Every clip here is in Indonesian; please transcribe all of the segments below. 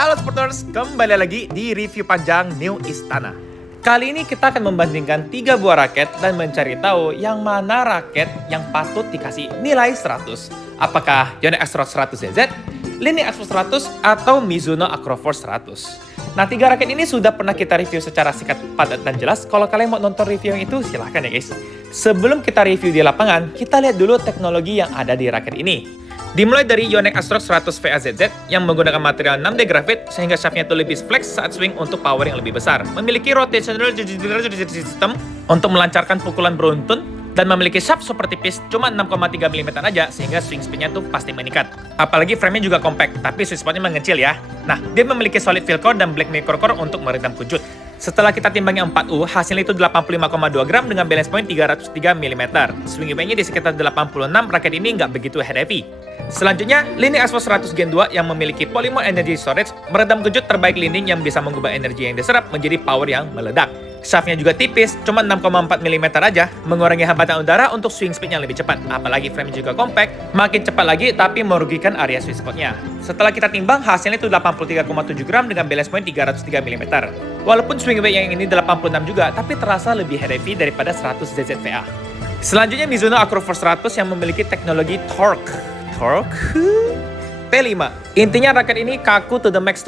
Halo Sporters, kembali lagi di review panjang New Istana. Kali ini kita akan membandingkan 3 buah raket dan mencari tahu yang mana raket yang patut dikasih nilai 100. Apakah Yonex Astrox 100ZZ, Lineage Astrox 100, atau Mizuno Acroforce 100. Nah, 3 raket ini sudah pernah kita review secara singkat, padat, dan jelas. Kalau kalian mau nonton review yang itu, silahkan ya guys. Sebelum kita review di lapangan, kita lihat dulu teknologi yang ada di raket ini. Dimulai dari Yonex Astrox 100 VAZZ yang menggunakan material 6D grafit sehingga shaftnya itu lebih flex saat swing untuk power yang lebih besar. Memiliki rotational system untuk melancarkan pukulan beruntun dan memiliki shaft super tipis cuma 6,3 mm aja sehingga swing speednya tuh pasti meningkat. Apalagi frame-nya juga compact tapi sweet spotnya mengecil ya. Nah, dia memiliki solid field core dan black mirror core untuk meredam kujut. Setelah kita timbangnya 4U, hasilnya itu 85,2 gram dengan balance point 303 mm. Swing weight-nya di sekitar 86, raket ini nggak begitu head heavy. Selanjutnya, Lineage Astrox 100 Gen 2 yang memiliki Polymorph Energy Storage meredam kejut terbaik linding yang bisa mengubah energi yang diserap menjadi power yang meledak. Shaftnya juga tipis, cuma 6,4 mm aja, mengurangi hambatan udara untuk swing speed yang lebih cepat. Apalagi frame juga compact, makin cepat lagi tapi merugikan area sweet spotnya. Setelah kita timbang, hasilnya itu 83,7 gram dengan balance point 303 mm. Walaupun swing weight yang ini 86 juga, tapi terasa lebih heavy daripada 100 ZZVA. Selanjutnya Mizuno Acroforce 100 yang memiliki teknologi torque P5. Intinya raket ini kaku to the max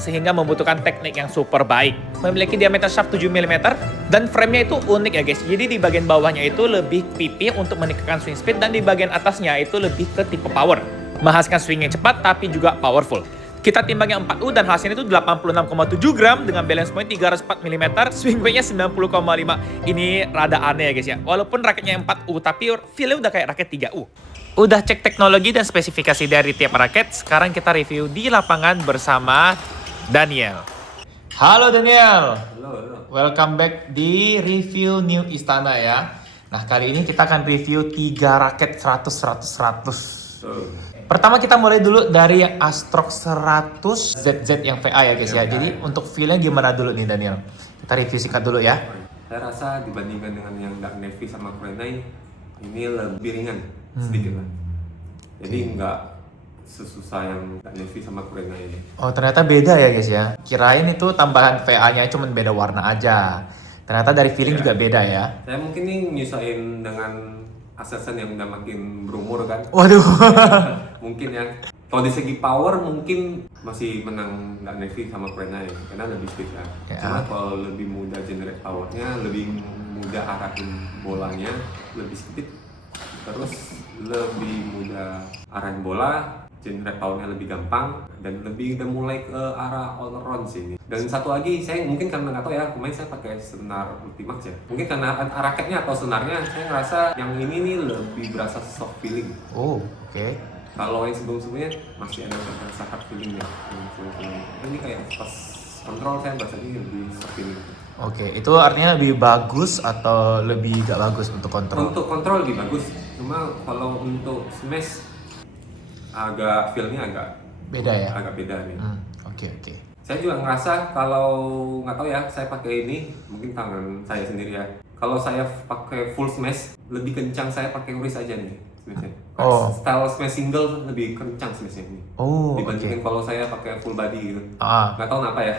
sehingga membutuhkan teknik yang super baik. Memiliki diameter shaft 7 mm dan frame-nya itu unik ya guys. Jadi di bagian bawahnya itu lebih pipi untuk meningkatkan swing speed dan di bagian atasnya itu lebih ke tipe power. Menghasilkan swing yang cepat tapi juga powerful. Kita timbangnya 4U dan hasilnya itu 86,7 gram dengan balance point 304 mm, swing weight-nya 90,5. Ini rada aneh ya guys ya. Walaupun raketnya 4U tapi feel-nya udah kayak raket 3U. Udah cek teknologi dan spesifikasi dari tiap raket, sekarang kita review di lapangan bersama Daniel. Halo Daniel. Halo. Welcome back di review New Istana ya. Nah, kali ini kita akan review 3 raket 100. Pertama kita mulai dulu dari yang Astrox 100 ZZ yang VA ya guys ya. Jadi untuk feel-nya gimana dulu nih Daniel? Kita review singkat dulu ya. Saya rasa dibandingkan dengan yang Dark Navy sama Kurenai, ini lebih ringan sedikit lah. Jadi nggak sesusah yang Dark Navy sama Kurenai ini. Oh, ternyata beda ya guys ya. Kirain itu tambahan VA-nya cuma beda warna aja. Ternyata dari feeling juga beda ya. Saya mungkin nih nyesuaiin dengan Assassin yang udah makin berumur kan. Waduh. Mungkin ya. Kalau di segi power mungkin masih menang Dark Navy sama Kurenai karena lebih speed kan. Ya. Cuma kalau lebih mudah generate powernya, lebih mudah arahin bolanya, lebih speed. Terus lebih mudah arahin bola, generate powernya lebih gampang, dan lebih udah mulai ke arah all around sih ini. Dan satu lagi, saya mungkin karena nggak tahu ya, kemarin saya pakai senar Ultimax ya. Mungkin karena raketnya atau senarnya, saya ngerasa yang ini nih lebih berasa soft feeling. Oh, oke. Kalau yang sebelum-sebelumnya masih ada rasa hard feelingnya. Ini kayak pas kontrol saya berasanya lebih soft feeling. Oke, itu artinya lebih bagus atau lebih gak bagus untuk kontrol? Untuk kontrol lebih bagus, cuma kalau untuk smash agak feel-nya agak Beda ya? agak beda nih. Oke. Saya juga ngerasa kalau nggak tahu ya, saya pakai ini mungkin tangan saya sendiri ya. Kalau saya pakai full smash lebih kencang, saya pakai wrist aja nih smashnya. Oh. Style smash single lebih kencang smashnya ini. Oh, dibandingkan kalau saya pakai full body gitu. Ah. Nggak tahu kenapa ya.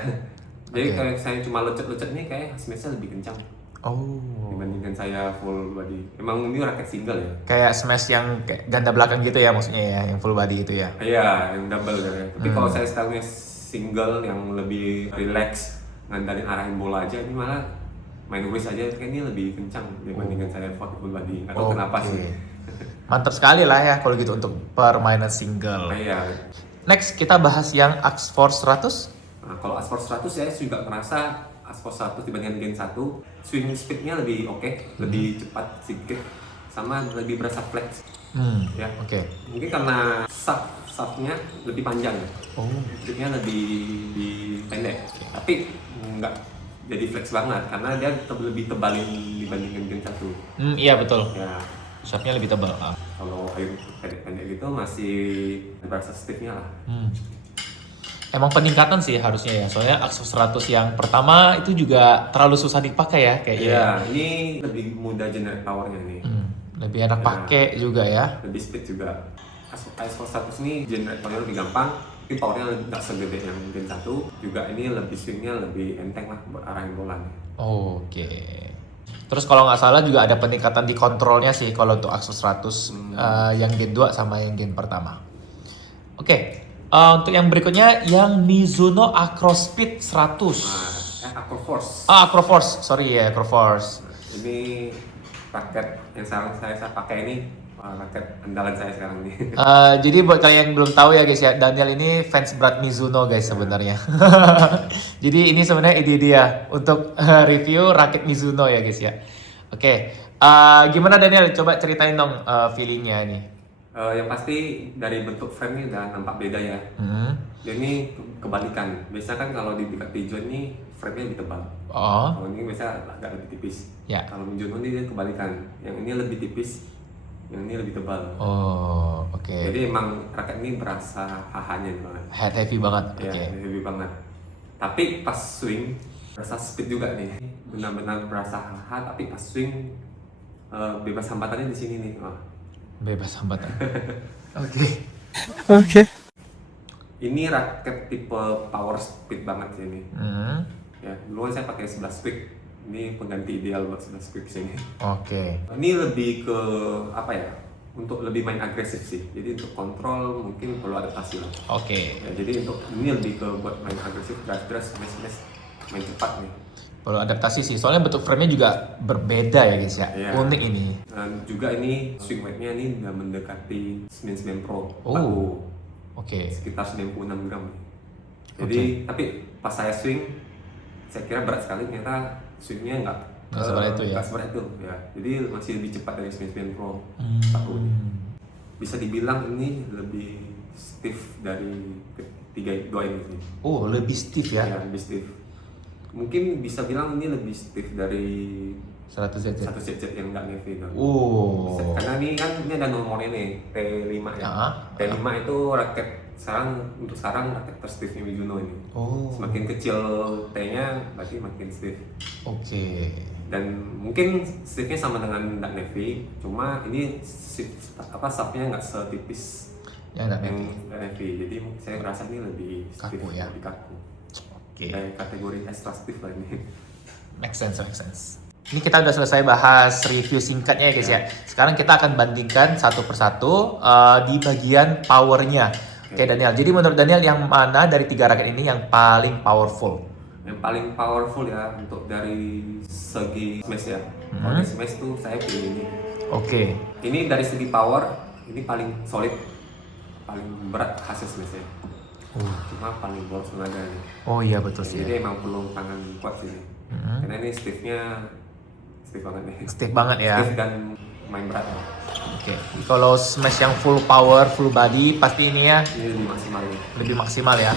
Jadi Oke. kayak saya cuma lecet-lecet nih kayak smashnya lebih kencang Oh. dibandingkan saya full body. Emang ini raket single ya? Kayak smash yang kayak ganda belakang gitu ya maksudnya ya, yang full body itu ya? Iya, yang double ya. Tapi kalau saya stylenya single yang lebih relax, ngandalin arahin bola aja, ini malah main wrist aja kayak ini lebih kencang dibandingkan saya pakai full body. Atau kenapa sih? Mantap sekali lah ya kalau gitu untuk permainan single. Iya. Next kita bahas yang Astrox 100. Nah, kalau Astrox 100 saya juga ngerasa Astrox 100 dibandingkan Gen 1, swing speednya lebih oke, lebih cepat sedikit, sama lebih berasa flex. Ya. Oke. Mungkin karena shaftnya lebih panjang ya. Oh. Speednya lebih pendek, tapi nggak jadi flex banget karena dia lebih tebalin dibandingkan Gen 1. Iya betul. Ya, Shaftnya lebih tebal. kalau air pendek-pendek gitu masih berasa speednya lah. Emang peningkatan sih harusnya ya. Soalnya Astrox 100 yang pertama itu juga terlalu susah dipakai ya kayaknya. Iya, ini lebih mudah generate powernya nih. Lebih enak pakai juga ya. Lebih speed juga. Astrox 100 ini generate powernya lebih gampang, Tapi powernya nggak segede yang Gen 1, juga ini lebih swingnya lebih enteng lah buat arahin bola. Oke. Terus kalau nggak salah juga ada peningkatan di kontrolnya sih kalau untuk Axos 100 yang Gen 2 sama yang Gen pertama. Oke. Untuk yang berikutnya yang Mizuno Acrospeed 100. Acroforce. Acroforce. Sorry ya, Acroforce. Ini raket yang sekarang saya pakai ini, raket andalan saya sekarang nih. Jadi buat kalian yang belum tahu ya guys ya, Daniel ini fans berat Mizuno guys sebenarnya. Jadi ini sebenarnya ide dia untuk review rakit Mizuno ya guys ya. Oke, gimana Daniel? Coba ceritain dong feelingnya nih. Yang pasti dari bentuk frame-nya udah nampak beda ya. Dia ini kebalikan. Biasanya kan kalau di dekat pigeon ini frame-nya lebih tebal. Oh. Kalau ini biasa agak lebih tipis. Ya. Kalau Mizuno ini dia kebalikan. Yang ini lebih tipis, yang ini lebih tebal. Oh, oke. Jadi emang raket ini berasa hahanya banget. Head heavy banget. Ya, Oke. heavy banget. Tapi pas swing berasa speed juga nih. Benar-benar berasa haha, tapi pas swing bebas hambatannya di sini nih. Wah. Bebas hambatan. Oke. Oke. Ini raket tipe power speed banget sih ini. Ya, dulu kan saya pakai 11 quick. Ini pengganti ideal buat 11 quick sini. Oke. Ini lebih ke apa ya? Untuk lebih main agresif sih. Jadi untuk kontrol mungkin perlu adaptasi lah. Oke. Ya, jadi untuk ini lebih ke buat main agresif, drive, smash, main cepat nih. Perlu adaptasi sih, soalnya bentuk frame-nya juga berbeda ya guys ya. Iya. Unik ini. Dan juga ini swing weight-nya ini udah mendekati 99 Pro. Oh. Oke. Sekitar 96 gram. Jadi tapi pas saya swing, saya kira berat sekali, ternyata swingnya nggak seberat itu ya? nggak seberat itu ya. Jadi masih lebih cepat dari 99 Pro. Aku bisa dibilang ini lebih stiff dari ketiga dua ini sih. Oh, lebih stiff ya? Ya, lebih stiff. Mungkin bisa bilang ini lebih stiff dari 100 satu ZZ yang nggak navy itu. Oh. Karena ini kan ini ada nomornya nih, T5 ya. T5 itu raket untuk sekarang raket terstiffnya Mizuno ini. Oh. Semakin kecil T-nya berarti makin stiff. Oke. Dan mungkin stiffnya sama dengan Dark Navy, cuma ini shaftnya nggak setipis Yang Dark yang Navy. Dark Navy. Jadi saya merasa ini lebih stiff, Kaku ya? lebih kaku. Oke. Kategori extra stiff lah ini. Make sense. Ini kita udah selesai bahas review singkatnya ya guys ya. Sekarang kita akan bandingkan satu persatu di bagian powernya. Oke Daniel, jadi menurut Daniel yang mana dari 3 raket ini yang paling powerful? Yang paling powerful ya untuk dari segi smash ya. Kalau dari smash tuh saya pilih ini. Oke. Ini dari segi power ini paling solid, paling berat hasil smash ya. Cuma paling boros tenaga nih. Oh iya betul sih. Jadi emang perlu tangan kuat sih. Karena ini stiff banget nih. Stiff banget ya. Stiff dan main berat. Oke. Kalau smash yang full power, full body pasti ini ya Ini lebih maksimal nih. lebih maksimal ya.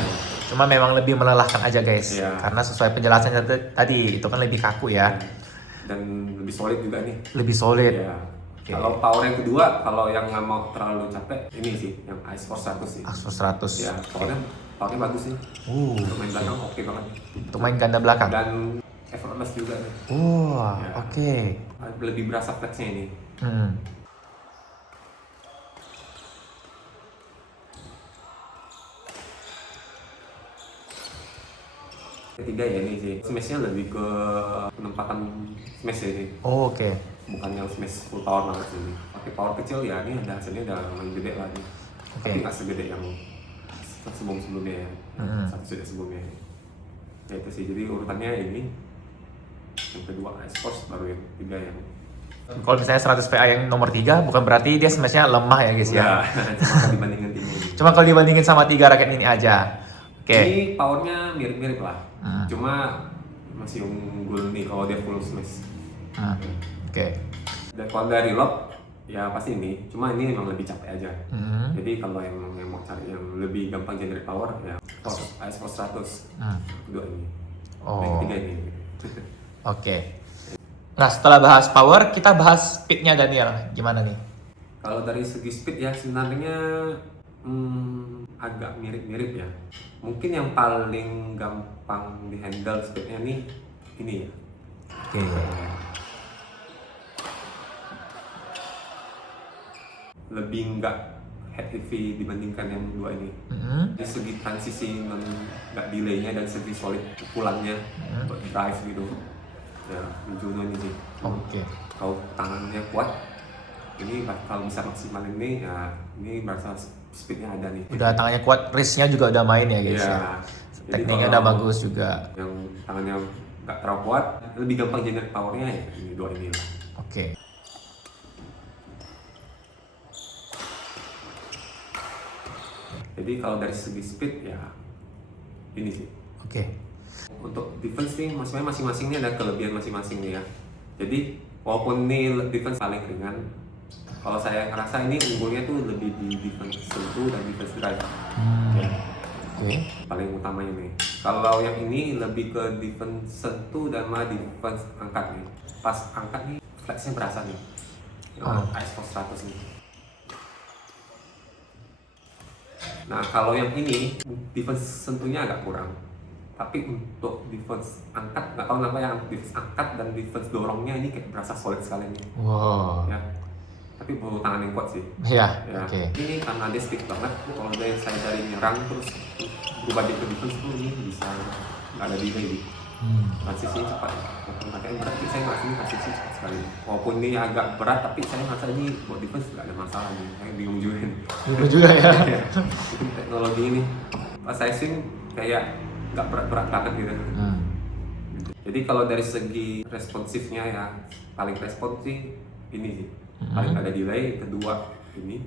Cuma memang lebih melelahkan aja guys. Iya. Karena sesuai penjelasannya tadi itu kan lebih kaku ya. Dan lebih solid juga nih. Lebih solid. Iya. Oke. Kalau power yang kedua, kalau yang nggak mau terlalu capek, ini sih yang Ice Force 100 sih. Axos 100. Ya, powernya bagus sih. Untuk main belakang oke banget. Untuk main ganda belakang. Dan effortless juga nih. Ya. Oke. Lebih berasa flexnya ini. Ketiga ya ini sih, smashnya lebih ke penempatan smash ya ini. Oke. Bukan yang smash full power banget sih ini. Pakai power kecil ya, ini ada hasilnya udah main gede lah nih. Tapi nggak segede yang sebelumnya ya. Satu sudah sebelumnya. Ya itu sih, jadi urutannya ini. Yang kedua Ice Force, baru yang ketiga yang Kalau misalnya 100 PA yang nomor 3 bukan berarti dia smashnya lemah ya guys ya. cuma kalau dibandingin tim ini. Cuma kalau dibandingin sama 3 raket ini aja. Oke. Ini powernya mirip-mirip lah. Cuma masih unggul nih kalau dia full smash. Oke. Dan kalau dari lob ya pasti ini. Cuma ini memang lebih capek aja. Jadi kalau emang mau cari yang lebih gampang generate power ya Ice Force 100. Kedua ini. Yang ketiga ini. Oke. Nah setelah bahas power kita bahas speednya Daniel. Gimana nih? Kalau dari segi speed ya sebenarnya agak mirip-mirip ya. Mungkin yang paling gampang di handle speednya nih ini ya. Oke. Lebih nggak head heavy dibandingkan yang dua ini. Dari segi transisi nggak delaynya dan segi solid pukulannya untuk drive gitu. Ya, Mizuno ini sih. Oke. Kalau tangannya kuat, ini bakal bisa maksimal ini. Ya, ini berasa speednya ada nih. Udah tangannya kuat, wristnya juga udah main ya guys ya. Jadi Tekniknya kalau udah bagus juga. Yang tangannya nggak terlalu kuat, lebih gampang generate powernya ya ini dua ini lah. Oke. Jadi kalau dari segi speed ya ini sih. Oke. Untuk defense nih, maksudnya masing-masing ini ada kelebihan masing-masing nih ya. Jadi walaupun ini defense paling ringan, kalau saya ngerasa ini unggulnya tuh lebih di defense sentuh dan defense drive. Ya. Oke. Paling utamanya nih. Kalau yang ini lebih ke defense sentuh dan malah defense angkat nih. Pas angkat nih, flexnya berasa nih. Yang AS 100 nih. Nah kalau yang ini defense sentuhnya agak kurang, tapi untuk defense angkat nggak tahu kenapa yang defense angkat dan defense dorongnya ini kayak berasa solid sekali nih. Wow. Ya. Tapi butuh tangan yang kuat sih. Ya. Ya. Oke. Ini karena dia stick banget. Kalau saya dari nyerang terus berubah jadi ke defense tuh ini bisa nggak ada delay nih. Transisinya cepat. Walaupun pakaian berat, saya ngerasa ini transisi cepat sekali. Walaupun ini agak berat, tapi saya ngerasa ini buat defense nggak ada masalah nih. Saya bingung juga ini. Bingung juga ya. Itu teknologi ini. Pas saya swing kayak nggak berat-berat banget gitu. Jadi kalau dari segi responsifnya ya, paling responsif ini sih. Paling ada delay. Kedua ini.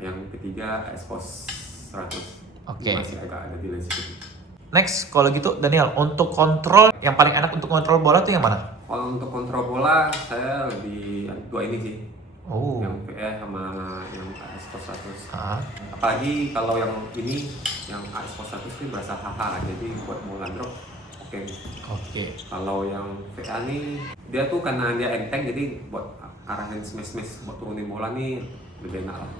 Yang ketiga expose 100. Oke. Masih agak ada delay sedikit. Next, kalau gitu Daniel, untuk kontrol yang paling enak untuk kontrol bola tuh yang mana? Kalau untuk kontrol bola, saya lebih dua ini sih. Oh. Yang PE sama yang AS 100. Apalagi kalau yang ini, yang AS 100 ini berasa haha, jadi buat bola drop oke. Oke. Kalau yang VA nih, dia tuh karena dia enteng, jadi buat arahin smash buat turunin bola nih lebih enak lah.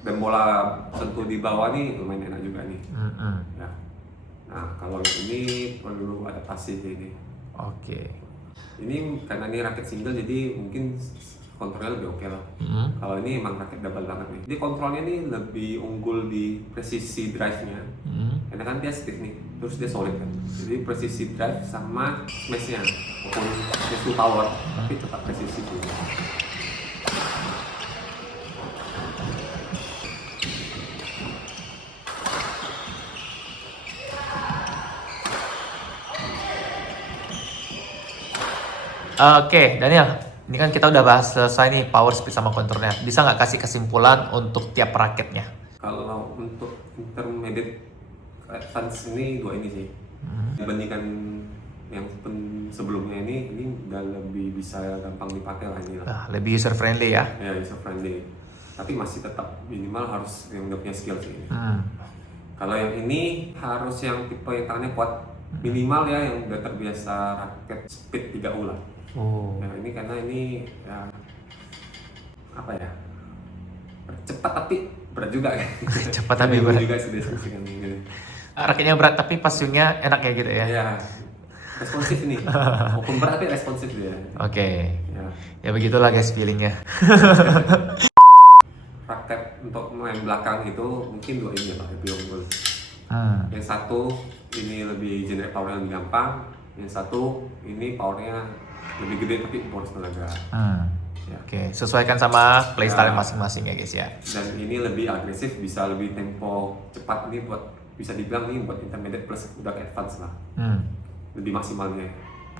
Dan bola sentuh di bawah nih lumayan enak juga nih. Ya. Nah kalau ini perlu adaptasi ini. Oke. Ini karena ini raket single jadi mungkin kontrolnya lebih oke lah. Kalau ini emang raket double banget nih. Jadi kontrolnya nih lebih unggul di presisi drive-nya. Karena kan dia stiff nih, terus dia solid kan. Jadi presisi drive sama smash-nya, walaupun smash to power, tapi tetap presisi juga. Oke, Daniel, ini kan kita udah bahas selesai nih power, speed, sama kontrolnya. Bisa nggak kasih kesimpulan untuk tiap raketnya? Kalau untuk intermediate advance ini dua ini sih. Dibandingkan yang sebelumnya ini udah lebih bisa gampang dipakai lah ini lah. Lebih user friendly ya? Ya, user friendly. Tapi masih tetap minimal harus yang udah punya skill sih. Kalau yang ini harus yang tipe yang tangannya kuat. Minimal ya yang udah terbiasa raket speed 3U lah. Ya, ini karena ini ya apa ya, cepat tapi berat juga ya. Cepat tapi berat juga sih deskripsikan ini. Raketnya berat tapi passingnya enak ya gitu ya? Ya, responsif nih. Walaupun berat tapi responsif dia. Oke. Ya begitulah guys feelingnya. Raket untuk main belakang itu mungkin dua ini ya Pak, lebih unggul. Yang satu ini lebih generate powernya lebih gampang. Yang satu ini powernya lebih gede tapi boros tenaga. Ya. Oke, sesuaikan sama playstyle masing-masing ya guys ya. Dan ini lebih agresif, bisa lebih tempo cepat. Ini buat bisa dibilang nih buat intermediate plus udah ke advance lah. Lebih maksimalnya,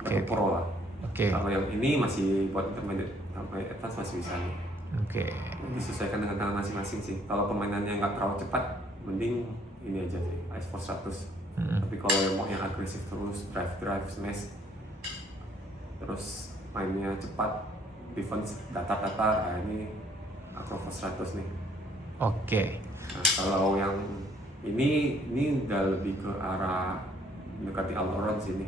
udah pro lah. Kalau yang ini masih buat intermediate sampai advance masih bisa nih. Disesuaikan dengan tangan masing-masing sih. Kalau permainannya nggak terlalu cepat, mending ini aja sih, AS 100. Tapi kalau yang mau yang agresif terus, drive, smash, terus mainnya cepat, defense datar-datar, ini Acroforce 100 nih. Nah, kalau yang ini udah lebih ke arah mendekati all around sini.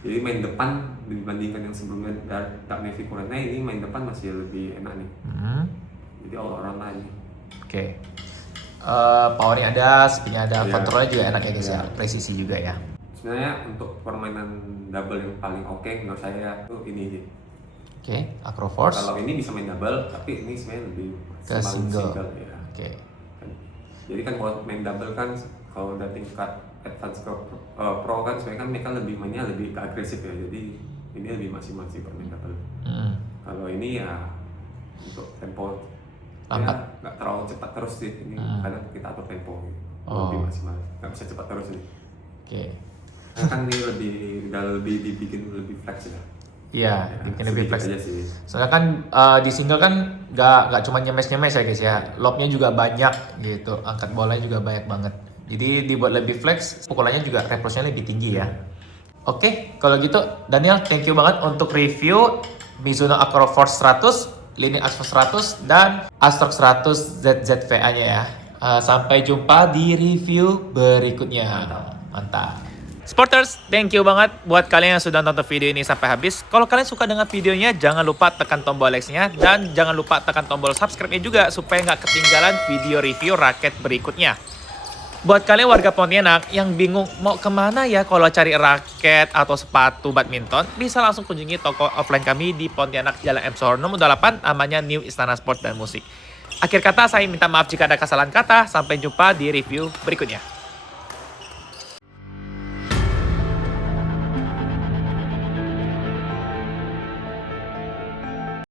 Jadi main depan dibandingkan yang sebelumnya Dark Navy Kurena, ini main depan masih lebih enak nih. Jadi all around lah ini. Powernya ada, speednya ada, Iya. kontrolnya juga enak ya guys ya, Iya. presisi juga ya. Sebenarnya untuk permainan double yang paling oke menurut saya tuh ini sih. Oke, Acro Force. Kalau ini bisa main double, tapi ini sebenarnya lebih Ke single. ya. Oke. Jadi kan kalau main double kan kalau udah tingkat advance ke pro kan sebenarnya kan mereka lebih mainnya lebih ke agresif ya. Jadi ini lebih masing-masing buat main double. Kalau ini ya untuk tempo Lambat. ya nggak terlalu cepat terus sih. Ini kadang kita atur tempo gitu. Oh. Lebih maksimal. Nggak bisa cepat terus nih. Oke. Nah, kan ini udah lebih dibikin lebih flex ya. Iya, Ya, bikin lebih sedikit fleksibel. aja sih. Soalnya kan di single kan nggak cuma nyemes-nyemes ya guys ya, lobnya juga banyak gitu, angkat bolanya juga banyak banget. Jadi dibuat lebih flex, pukulannya juga reprosnya lebih tinggi ya. Oke, kalau gitu Daniel, thank you banget untuk review Mizuno Acro Force 100, Lini Astro 100, dan Astro 100 ZZVA-nya ya. Sampai jumpa di review berikutnya. Mantap. Sporters, thank you banget buat kalian yang sudah nonton video ini sampai habis. Kalau kalian suka dengan videonya, jangan lupa tekan tombol like-nya dan jangan lupa tekan tombol subscribe-nya juga supaya nggak ketinggalan video review raket berikutnya. Buat kalian warga Pontianak yang bingung mau kemana ya kalau cari raket atau sepatu badminton, bisa langsung kunjungi toko offline kami di Pontianak Jalan M Soeharto nomor 8, namanya New Istana Sport dan Musik. Akhir kata, saya minta maaf jika ada kesalahan kata. Sampai jumpa di review berikutnya.